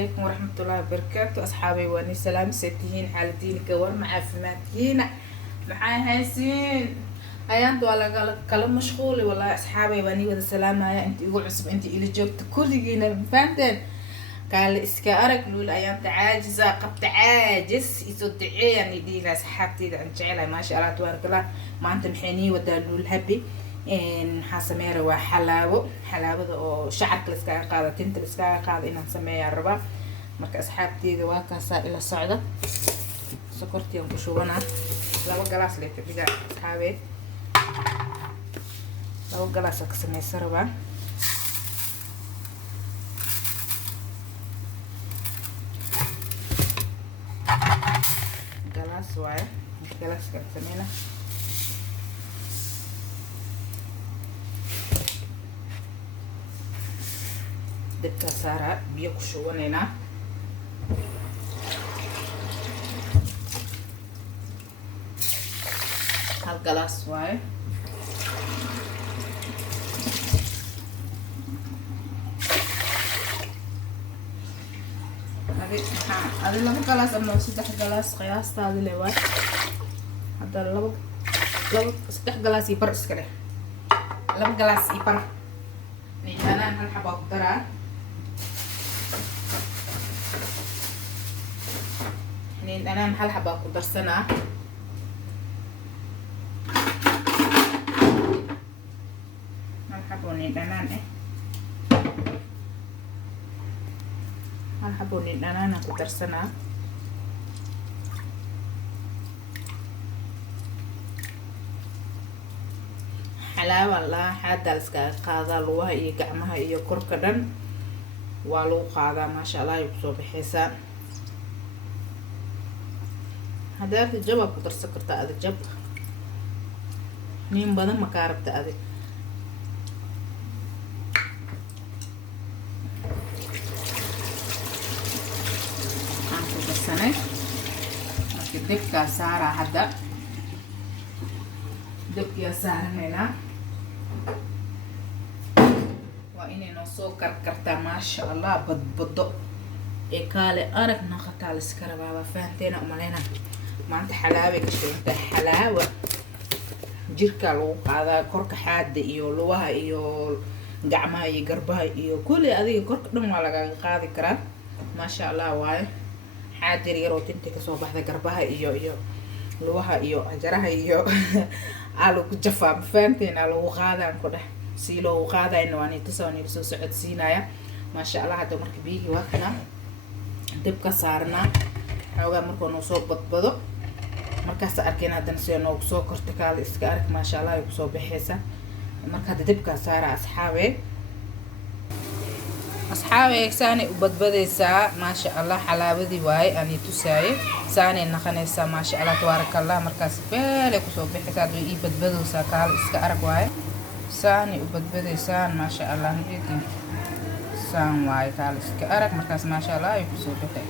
عليكم ورحمة الله وبركاته أصحابي واني سلام ستين حالتين كور مع فماتكينا معاي هاسين أيام ولا كلام مشغولة والله أصحابي واني وذا سلام هيا أنت يقول عصب أنت إلي جوبت كل جينا فهمتين قال إسكارك لول أيام تعاجزة قبت عاجز يسود يعني دي لأصحابتي ده أنت عيلة ما شاء الله تبارك الله ما أنت محيني ودا لول هبي إن حسمير حلاوة أو شعرك لسكاي قاعدة تنت لسكاي قاعدة إن نسميها الربع مرك أصحابتي واكاسة إلى الصعدة سكرتي يوم كشوفنا لو جلاس لي تبقى أصحابي لو جلاس أقسمي سربا جلاس واي جلاس كسمينا دبتا سارة بيوك شوانينا هالقلاص واي هذه لما قلاص أما سدح قلاص قياس هذه اللي واي هذا لما سدح قلاص يبر اسكره لما قلاص يبر أنا هالحبة قدرة أنا هالحبة قدر سنة هالحبوني أنا هالحبوني أنا قدر سنة حلاوة الله حتى لسكا قاضا لوها إيه قعمها إيه كركدن والو قاضا ما شاء الله يبصو بحسان هذا الجبل قدر سكرت هذا الجبل نيم بدن مكاربت هذا أنتو بسنة أكيد كاسارة هذا دك يا سارة هنا وإني نصو كركرتا ما شاء الله بدو إيكالي أرك نخطا لسكرة بابا فهمتينا أمالينا ما أنت حلاوة كشو أنت حلاوة جيركا لو هذا كرك حاد إيو لوها إيو قعمها إيو قربها إيو كل هذه كرك دم على قاضي كرا ما شاء الله واي حاد يرو تنتي كسو بحذا قربها إيو لوها إيو أجرها إيو على كجفا فهمتينا لو قاضي كده سيلو قاضي إنه أنا تسوني لسو سعد سينايا ما شاء الله هذا مركبيه وكنا dibka saarnaa xoogaa markuu noo soo badbado markaas arkeen haddana sida noogu soo korta kaale iska arag maasha allah ay kusoo baxaysa marka hadda dibkaa saara asxaabe saanay u badbadaysaa maasha allah xalaawadii waaye aan tusaaye saanay naqanaysaa maasha allah tabaarakallah markaas beelay kusoo baxaysaa hadda ii badbadaysaa kaale iska arag waaye saanay u badbadaysaa maasha allah nidin saan waaye kaale iska arag markaas maasha allah ay kusoo baxay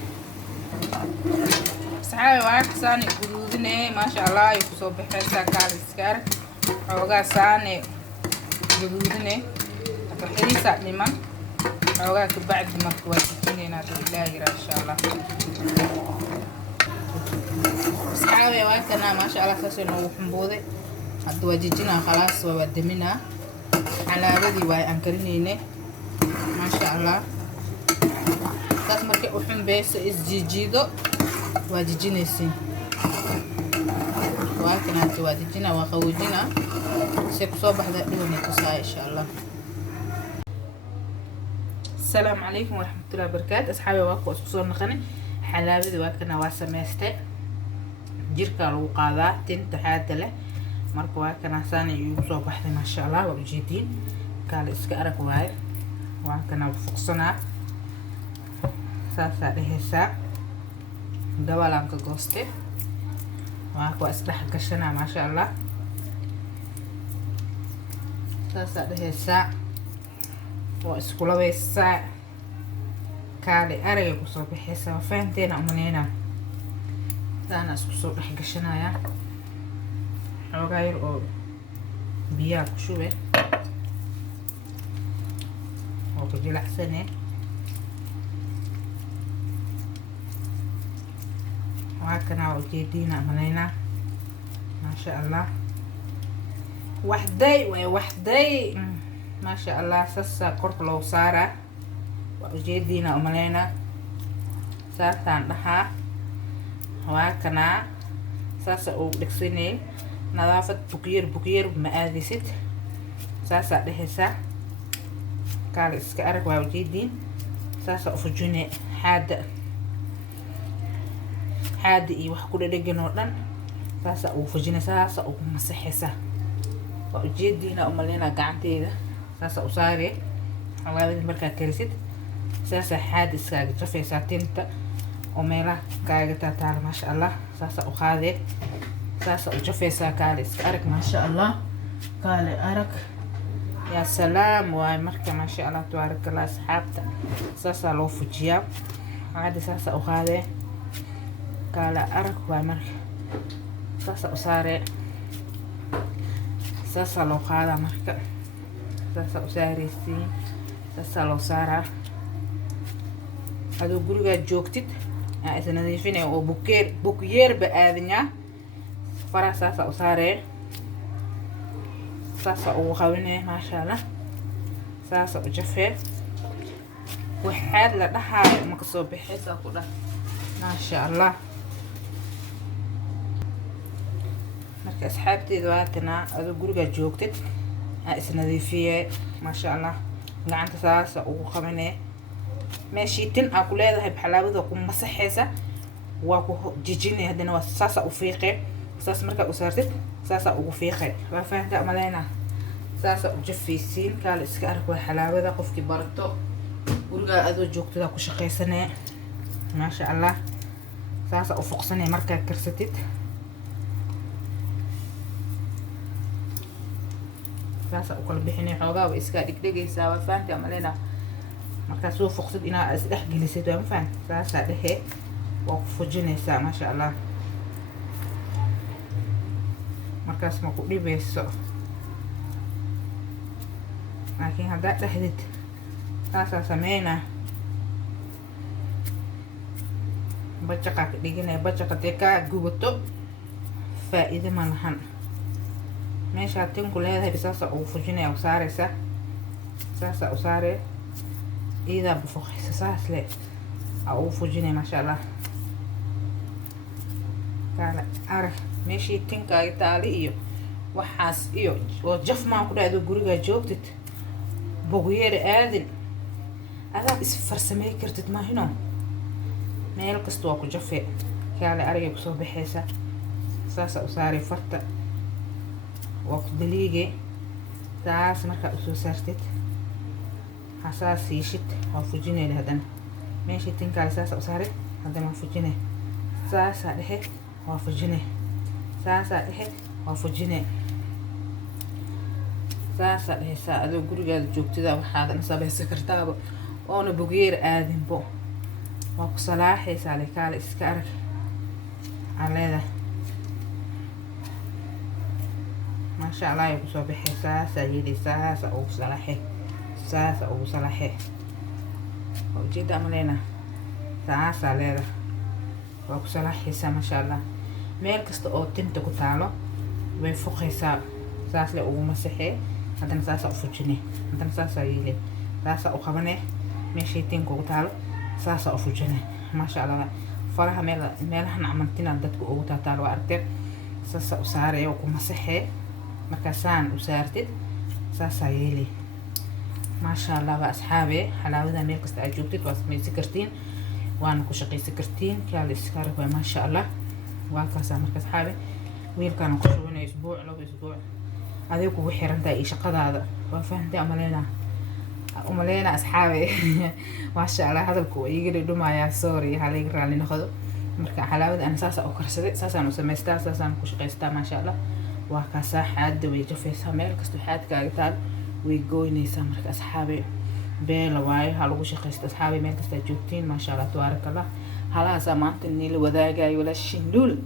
asxaabe waaye saanay guduudine maasha allah ay kusoo baxaysaa kaale iska arag xoogaa saanay guduudine waxdiisa dhiman xoogaa ka bacdi marka waa jijinaynaa ilaahi insha allah asxaabe waaye kana maasha allah saasay noogu xumbuuday hadda waa jijinaa khalaas waa daminaa xalaabadii waaye aan karinayne ما شاء الله تاس مركي وحن بيس إزجيجيدو واجيجينيسي واكنا تواجيجينا وخوجينا سيب صباح ذا دوني تساي إن شاء الله السلام عليكم ورحمة الله وبركاته أصحابي واقو أسبسور نخني حلاوي واكنا واسميستي جيركا الوقاذا تنت حادلة مركو واكنا ساني يوصوباح ما شاء الله وجيدين قال إسكارك واي وكنا فوقسنا ساسا دهسا دوالان كغوستي واكو اسلح كشنا ما شاء الله ساسا دهسا واسكولوي سا كالي اري كسو بخيسا فهمتينا امنينا انا اسكسو دخ كشنايا xoogayr oo biyaa ku shube oo ku jilacsane وهكذا وجدينا ملينا ما شاء الله وحدي ما شاء الله ساسا كورت لو سارة وجدينا ملينا ساسان لها وهكذا ساسا ودكسيني نظافة بكير ما آذيست ساسا دهسا قال اسكارك وجدين ساسا افجوني حاد iyo wax ku dhadhagan oo dhan saasa uu fujina saasa uu masaxaysa waa ujeedina oo malina gacanteeda saasa u saare xawaabid marka karisid saasa xaad iskaga jafaysa tinta oo meelaha kaaga taataal ma sha Allah saasa u qaade saasa u jafaysa kaale iska arag ma sha Allah kaale arag ya salaam waa marka ma sha Allah tabaarakallah asxaabta saasa loo fujiyaa caadi saasa u qaade kala arag waa marka saasa u saare saasa loo qaada marka saasa u saareysiin saasa loo saara adoo guriga joogtid isna nadiifinay oo bukeer ba aadanya fara saasa u saare saasa u qawinay ma sha Allah saasa u jafee waxaad la dhahay ma ka soo bixaysa ku dhah ma sha Allah marka asxaabteedu waatana adoo guriga joogtid isna nadiifiyay ma sha Allah gacanta saasa ugu qabanay meeshii tin aan ku leedahay xalaabada ku masaxaysa waa ku jijinay hadana waa saasa u fiiqay saas marka u saartid saasa ugu fiiqay waa faahda maleena saasa u jafaysiin kala iska arag waa xalaabada qofkii barato guriga adoo joogtada ku shaqaysanay ma sha Allah saasa u fuqsanay marka karsatid saasa u kala bixinay xoogaa way iska dhigdhigaysaa waa faahda maleena marka soo fuqsid ina is dhex gelisid waa faan saasa dhexe waa ku fujinaysaa ma sha Allah markaas ma ku dhibayso laakiin hadda dhahdid saasa sameeyna bajaqa dhiganay bajaqa ka gubato faa'iido ma lahan meesha tin ku leedahay saasa ugu fujinay oo saaraysa saasa u saare ida bufuqaysa saas le ugu fujinay ma sha Allah kala arag meeshii tinkaaga taali iyo waxaas iyo oo jaf ma ku dhacdo guriga joogtid bogoyeer aadin adaa is farsamay kartid ma hino meel kasta waa ku jafee kala arag ku soo bixaysa saasa u saare farta waa ku daliige taas marka u soo saartid hasaas yishid waa fujinay hadana meeshii tinkaaga saasa u saare hadana fujinay saasa dhexe waa fujinay saasa dhexe waa fujinay saasa dhexe adoo gurigaada joogtida waxaad nasabaysan kartaaba oona bogeer aadinbo waa ku salaaxaysaa le kaale iska arag aleeda ma sha Allah ay ku soo bixay saasa yidhi saasa ugu salaaxay saasa ugu salaaxay oo jida maleena saasa leeda waa ku salaaxaysaa ma sha Allah meel kasta oo tinta ku taalo way fuqaysaa saas le ugu masaxay hadana saasa u fujinay hadana saasa yidhi saasa u qabanay meeshii tinku ku taalo saasa u fujinay ma sha Allah faraha meelahan amantina dadku ugu taalo aragtay saasa u saaray oo ku masaxay marka saan u saartid saasa yidhi ما شاء الله بأصحابي حلاوة ميل كست أجوبتك واسميسي كرتين وأنا كشقيسي كرتين كالي سكارك ما شاء الله وكاسا مركز أصحابي ويل كانوا كشوين أسبوع لو أسبوع هذيك وحيران دا إيش قضى هذا وفهمت أملينا أصحابي ما شاء الله هذا الكو يجري دوما يا سوري هالي يقرأ لي ناخذ مركز حلاوة أنا ساسا أكرسدي ساسا نسميستا ساسا كشقيستا ما شاء الله وكاسا حد ويجفيسها ميل كستو حد كاغتال ويقوينيسا مركا أصحابي بيلا واي هالوغو شقيست أصحابي ميل كستا جوبتين ما شاء الله تبارك الله هلاسا مانتا نيل وداقاي ولا الشندول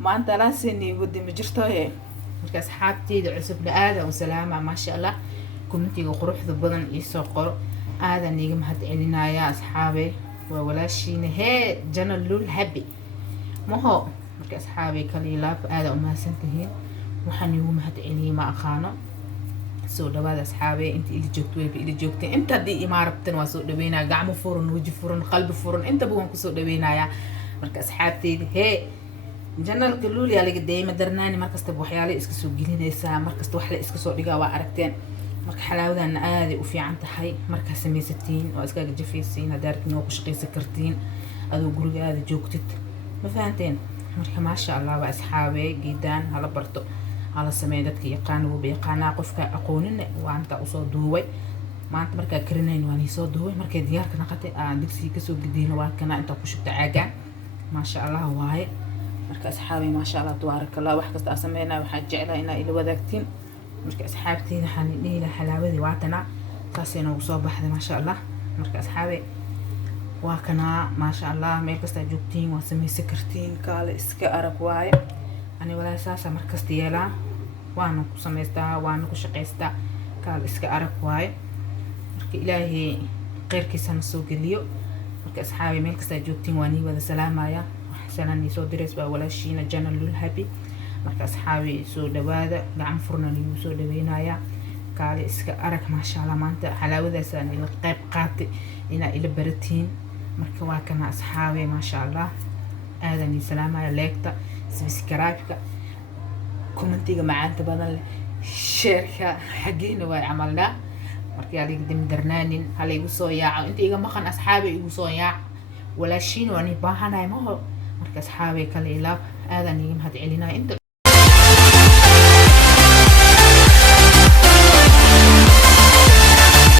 مانتا لاسيني ودي مجرتوه مركا أصحابتي دو عسب لآذا وسلامة ما شاء الله كومنتي وقروح ذو بدن إيسو قرو آذا نيقم هاد علينا يا أصحابي وولا شيني هي جانا اللول هبي maho marka asxaabay kala ilaab aada u mahadsantihiin waxaan igu mahadceliyay ma aqaano soo dhawaada asxaabay inta ila joogto way ila joogtay inta hadii ima rabtan waa soo dhaweynaa gacmo furan waji furan qalbi furan inta baan ku soo dhaweynayaa marka asxaabtayda hee janalka luuliya laga deeyma darnaani markasta waxyaalo iska soo gelinaysaa markasta wax la iska soo dhigaa waa aragteen marka xalaawadan aad u fiican tahay marka samaysatiin oo iska jafaysiin hadaarkin oo ku shaqeysan kartiin adoo gurigaada joogtid ma fahanteen marka ma sha Allah waa asxaabay geedaan hala barto hala sameey dadka yaqaan oo yaqaana qofka aqoonin waanta u soo duubay maanta marka karinayn waan soo duubay markay diyaarka naqatay aan digsiga ka soo gidiyay waa kana inta ku shubta caaga ma sha Allah waaye marka asxaabay ma sha Allah tabarakallah wax kasta sameeyna waxa jeclaa ina ila wadaagtiin marka asxaabtayda waxaan leeyahay xalaawadii waatana taasina ugu soo baxday ma sha Allah marka asxaabay waa kana ma sha Allah meel kasta joogtiin waa sameeysi kartiin kaale iska arag waaye ani walaa saasa markasta yeelaa waana ku sameystaa waana ku shaqeystaa kaale iska arag waaye marka ilaahay qeyrkiisa na soo geliyo marka asxaabay meel kasta joogtiin waan wada salaamaya waxaan soo direys baa walaashiina janalul happy marka asxaabay soo dhawaada gacan furna nigu soo dhaweynaya kaale iska arag ma sha Allah maanta xalaawadaas aan ila qayb qaatay ina ila baratiin marka waa kana asxaabay ma sha Allah aadan salaamaya leegta subscribe-ka commentiga macaanta badan leh share-ka xageena way camalnaa marka yaa liga dim darnaanin hala igu soo yaaco inta iga maqan asxaabay igu soo yaac walaashiin waan baahanay maho marka asxaabay kala ilaab aadan iga mahad celinaa inta